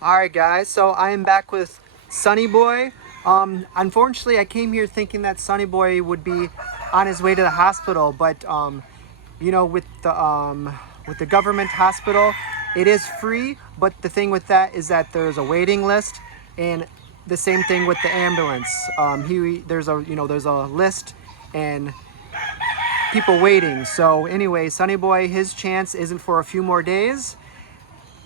Alright guys, so I am back with Sonny Boy. Unfortunately I came here thinking that Sonny Boy would be on his way to the hospital, but you know, with the government hospital, it is free, but the thing with that is that there's a waiting list, and the same thing with the ambulance. There's a list and people waiting. So anyway, Sonny Boy, his chance isn't for a few more days.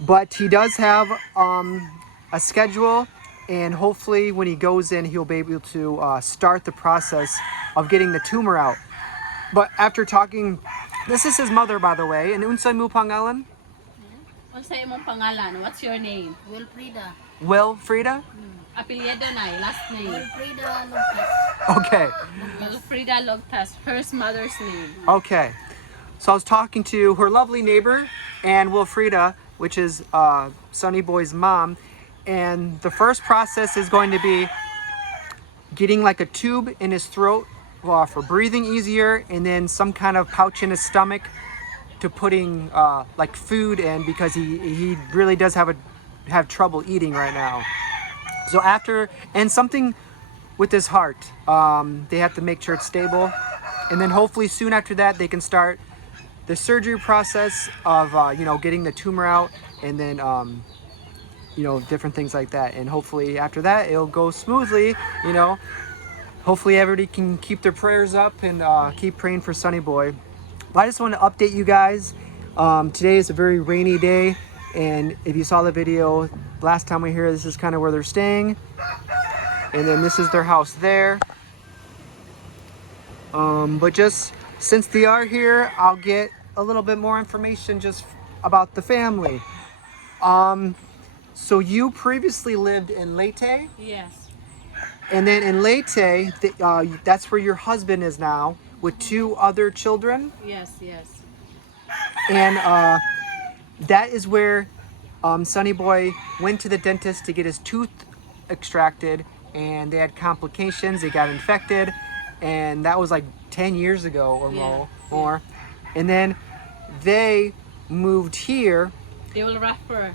But he does have a schedule, and hopefully when he goes in, he'll be able to start the process of getting the tumor out. But after talking, this is his mother, by the way. And unsay mo pangalan? Unsay imong pangalan? What's your name? Wilfrida. Wilfrida? Apelyido na, last name. Wilfrida Lopez. Okay. Wilfrida Logtas, her mother's name. Okay. So I was talking to her lovely neighbor and Wilfrida, which is Sonny Boy's mom, and the first process is going to be getting like a tube in his throat for breathing easier, and then some kind of pouch in his stomach to putting like food in, because he really does have trouble eating right now. So after, and something with his heart, they have to make sure it's stable, and then hopefully soon after that they can start the surgery process of getting the tumor out, and then different things like that, and hopefully after that it'll go smoothly. Hopefully everybody can keep their prayers up and keep praying for Sonny Boy. But I just want to update you guys. Today is a very rainy day, and if you saw the video last time we were here, this is kind of where they're staying, and then this is their house there. But just since they are here, I'll get a little bit more information just about the family. So you previously lived in Leyte? Yes. And then in Leyte, that's where your husband is now, with 2 other children? Yes. And that is where Sonny Boy went to the dentist to get his tooth extracted, and they had complications, they got infected, and that was like 10 years ago or more. And then they moved here. They will refer.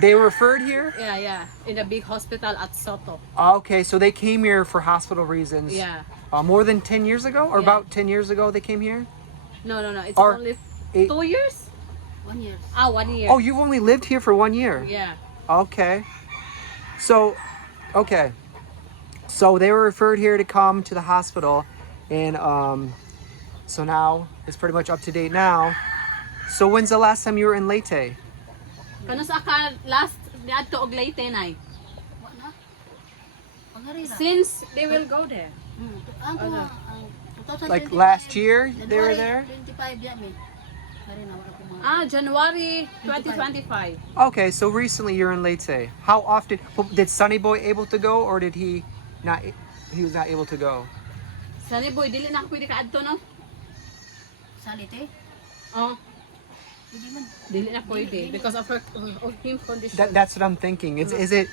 They were referred here? Yeah. In a big hospital at Soto. Okay, so they came here for hospital reasons. Yeah. More than 10 years ago? Or Yeah. about 10 years ago they came here? No. It's Or only 8 2 years? 1 year. 1 year. Oh, you've only lived here for 1 year? Yeah. Okay. So, okay. So they were referred here to come to the hospital, and so now it's pretty much up to date now. So when's the last time you were in Leyte? Kano sa ka last niadto og Leyte nay? Wa na. Pangari na. Since they will go there. Ang Ano? 2025. Like last year they were there? 25 yamin. Ngari na wala ko mga. January 2025. Okay, so recently you're in Leyte. How often did Sonny Boy able to go, or did he not? He was not able to go. Sonny Boy, dili na ako pwede kaadto no? Salite. Oh, Hindi man. dili na pwede because of him condition. That's what I'm thinking. Is it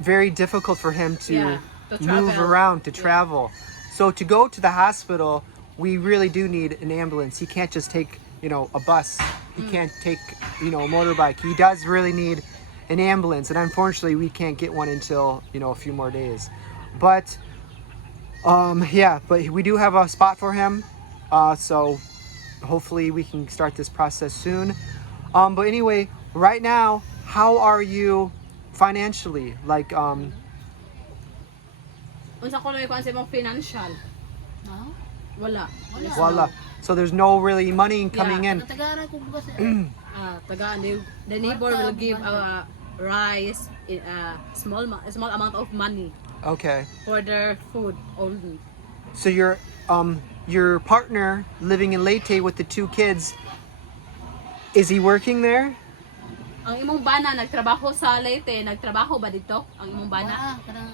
very difficult for him to Yeah, to move travel. around, to travel? So to go to the hospital, we really do need an ambulance. He can't just take, a bus. He can't take, a motorbike. He does really need an ambulance, and unfortunately we can't get one until, a few more days. But yeah, but we do have a spot for him. So hopefully we can start this process soon. But anyway, right now, how are you financially? Like, Unsa ko lang sa imong financial? No? Wala. voila. So there's no really money coming in. Natagaran ko bugas. The neighbor will give rice, small amount of money Okay. for their food only. So your partner living in Leyte with the 2 kids, is he working there? Ang imong bana nagtrabaho sa Leyte, nagtrabaho ba dito? Ang imong bana? Kanang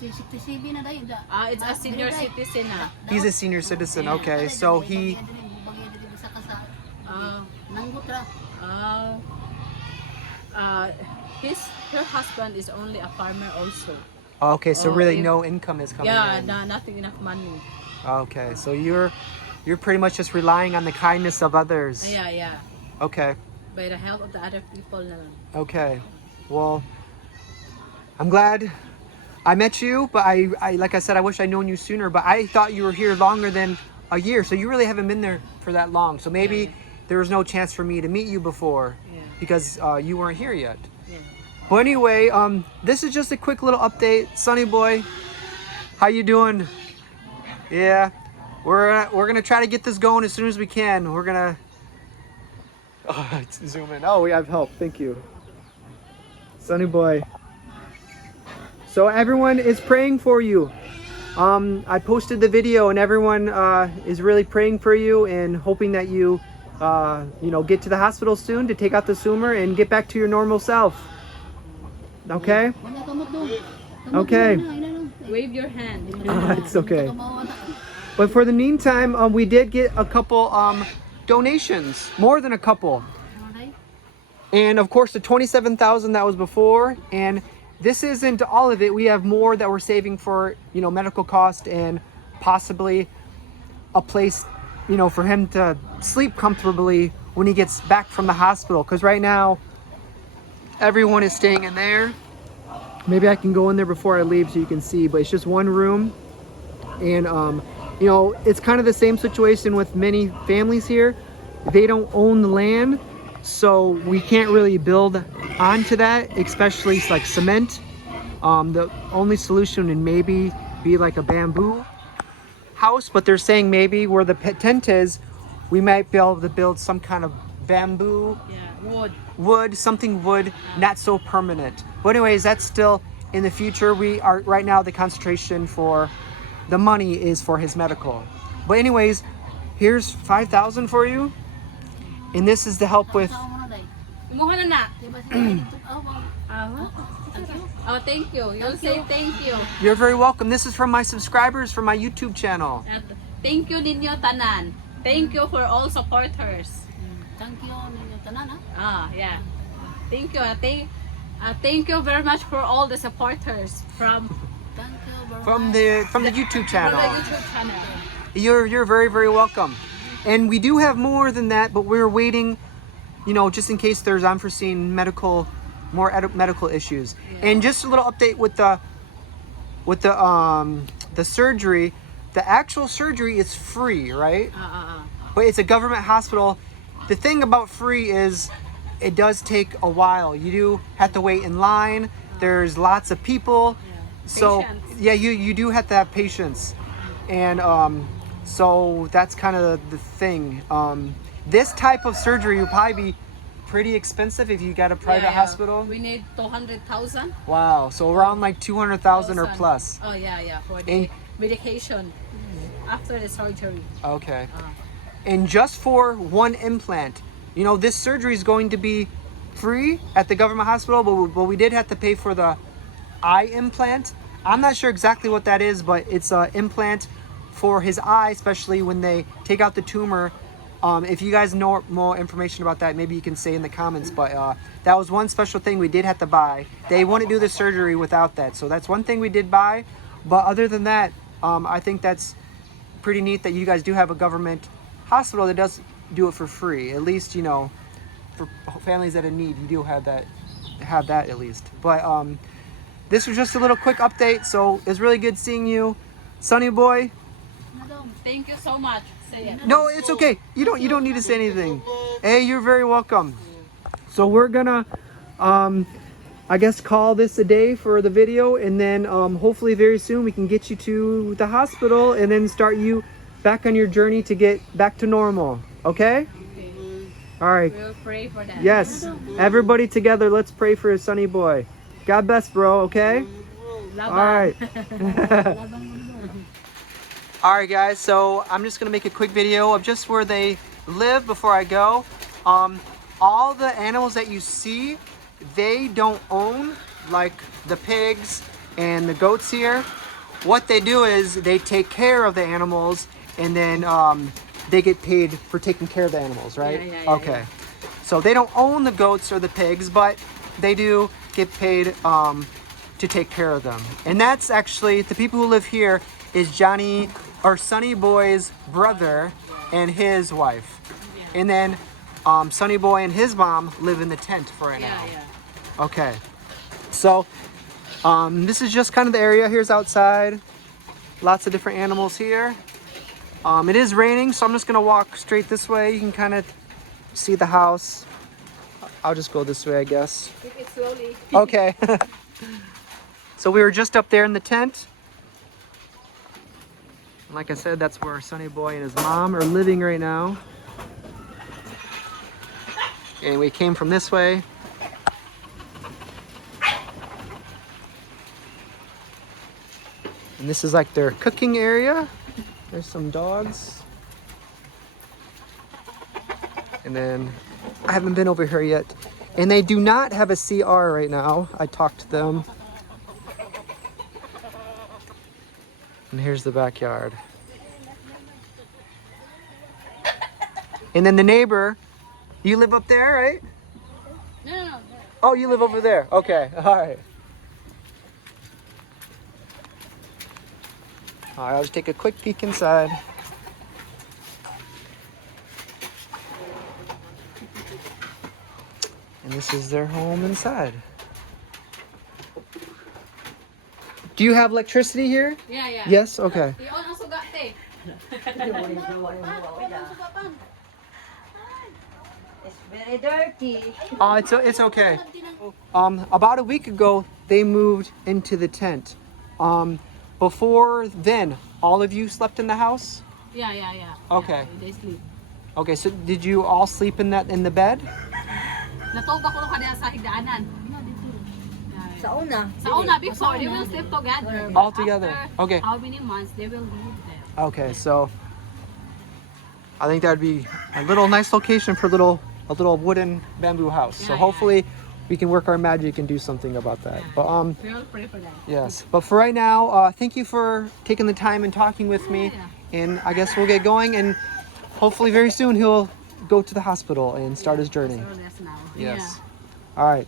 67 na dayon. It's a senior citizen na. He's a senior citizen. Okay. So he Nanggut ra. Her husband is only a farmer also. Okay, so Oh, really if- no income is coming Yeah, in. nothing enough money. Okay. So you're pretty much just relying on the kindness of others. Yeah. Okay. By the help of the other people na lang. Okay. Well, I'm glad I met you, but I like I said, I wish I'd known you sooner, but I thought you were here longer than a year, so you really haven't been there for that long. So maybe there was no chance for me to meet you before because you weren't here yet. But anyway, this is just a quick little update. Sonny Boy, how you doing? Yeah, we're gonna try to get this going as soon as we can. We're gonna zoom in. Oh, we have help. Thank you, Sonny Boy. So everyone is praying for you. I posted the video, and everyone is really praying for you and hoping that you, get to the hospital soon to take out the tumor and get back to your normal self. Okay? Okay. Wave your hand. It's okay. But for the meantime, we did get a couple donations, more than a couple. And of course, the 27,000 that was before, and this isn't all of it. We have more that we're saving for, medical cost and possibly a place, for him to sleep comfortably when he gets back from the hospital. Because right now, everyone is staying in there. Maybe I can go in there before I leave so you can see, but it's just one room. And, it's kind of the same situation with many families here. They don't own the land, so we can't really build onto that, especially like cement. The only solution would maybe be like a bamboo house, but they're saying maybe where the tent is, we might be able to build some kind of bamboo, wood, something wood, not so permanent. But anyways, that's still in the future. We are right now, the concentration for the money is for his medical. But anyways, here's 5,000 for you, and this is to help with. Oh, thank you. You'll say thank you. You're very welcome. This is from my subscribers from my YouTube channel. Thank you ninyo tanan. Thank you for all supporters. Thank you ninyo tanan, ha? Yeah. Thank you. Thank you very much for all the supporters from the YouTube channel. From the YouTube channel. You're very, very welcome. And we do have more than that, but we're waiting, just in case there's unforeseen medical issues. And just a little update with the surgery. The actual surgery is free, right? But it's a government hospital. The thing about free is it does take a while. You do have to wait in line. There's lots of people. So Patience. yeah, you do have to have patience. And so that's kind of the thing. This type of surgery would probably be pretty expensive if you got a private hospital. We need 200,000. Wow, so around like 200,000 or plus. Oh yeah, for the medication after the surgery. Okay. And just for one implant, this surgery is going to be free at the government hospital, but we did have to pay for the eye implant. I'm not sure exactly what that is, but it's an implant for his eye, especially when they take out the tumor. If you guys know more information about that, maybe you can say in the comments, but that was one special thing we did have to buy. They wouldn't do the surgery without that, so that's one thing we did buy. But other than that, I think that's pretty neat that you guys do have a government hospital that does do it for free. At least, for families that are in need, you do have that at least. But this was just a little quick update, so it's really good seeing you, Sonny Boy. Thank you so much. Say it. No, it's okay. You don't need to say anything. Hey, you're very welcome. So we're gonna I guess call this a day for the video, and then hopefully very soon we can get you to the hospital and then start you back on your journey to get back to normal. Okay? All right. We'll pray for that. Yes. Everybody together, let's pray for Sonny Boy. God bless, bro. Okay? All right. All right, guys. So I'm just gonna make a quick video of just where they live before I go. All the animals that you see, they don't own, like the pigs and the goats here. What they do is they take care of the animals, and then they get paid for taking care of the animals, right? Yeah, okay. So they don't own the goats or the pigs, but they do get paid to take care of them. And that's actually, the people who live here is Sonny Boy's brother and his wife. And then Sonny Boy and his mom live in the tent for right now. Okay. So This is just kind of the area. Here's outside. Lots of different animals here. It is raining, so I'm just gonna walk straight this way. You can kind of see the house. I'll just go this way, I guess. Take it slowly. Okay. So we were just up there in the tent. And like I said, that's where Sonny Boy and his mom are living right now. And we came from this way. And this is like their cooking area. There's some dogs. And then I haven't been over here yet. And they do not have a CR right now. I talked to them. And here's the backyard. And then the neighbor, you live up there, right? No. Oh, you live over there. Okay, all right. All right, I'll just take a quick peek inside. And this is their home inside. Do you have electricity here? Yeah. Yes? Okay. You also got tape. It's very dirty. Oh, it's okay. About a week ago, they moved into the tent. Before then, all of you slept in the house? Yeah. Okay. Yeah, they sleep. Okay, so did you all sleep in the bed? Natog ako nung kanila sa higdaanan. Sa una. Sa una, before, they will sleep together. All together. After Okay. how many months they will leave them. Okay, so I think that'd be a little nice location for a little wooden bamboo house. So Yeah, hopefully we can work our magic and do something about that. But We will pray for them. yes. But for right now, thank you for taking the time and talking with me. Yeah. And I guess we'll get going, and hopefully very soon he'll go to the hospital and start his journey. So that's now. Yes. All right.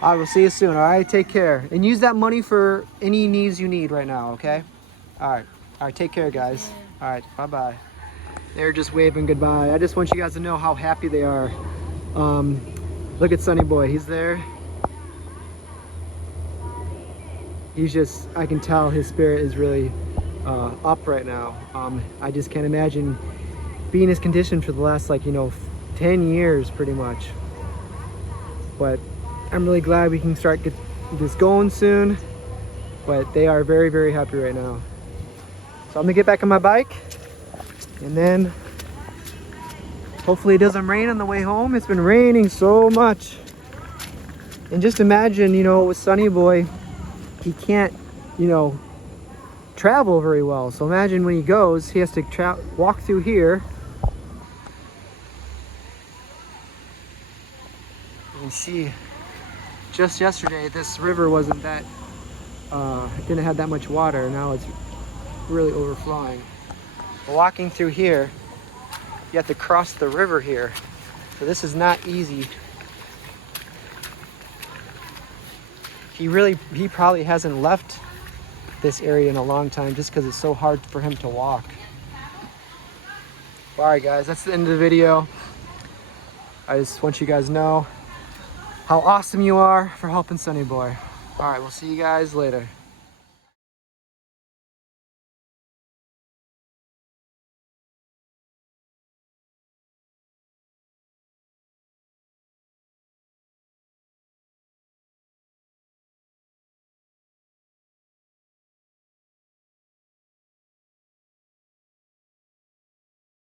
I will see you soon. All right. Take care. And use that money for any needs you need right now. Okay. All right. All right. Take care, guys. All right. Bye-bye. They're just waving goodbye. I just want you guys to know how happy they are. Look at Sonny Boy. He's there. He's just, I can tell his spirit is really up right now. I just can't imagine being in his condition for the last 10 years pretty much. But I'm really glad we can start get this going soon. But they are very, very happy right now. So I'm gonna get back on my bike, and then hopefully it doesn't rain on the way home. It's been raining so much. And just imagine, with Sonny Boy, he can't, travel very well. So imagine when he goes, he has to walk through here. You can see, just yesterday, this river wasn't that, it didn't have that much water. Now it's really overflowing. Walking through here, you have to cross the river here. So this is not easy. He probably hasn't left this area in a long time just because it's so hard for him to walk. All right, guys, that's the end of the video. I just want you guys to know how awesome you are for helping Sonny Boy. All right, we'll see you guys later.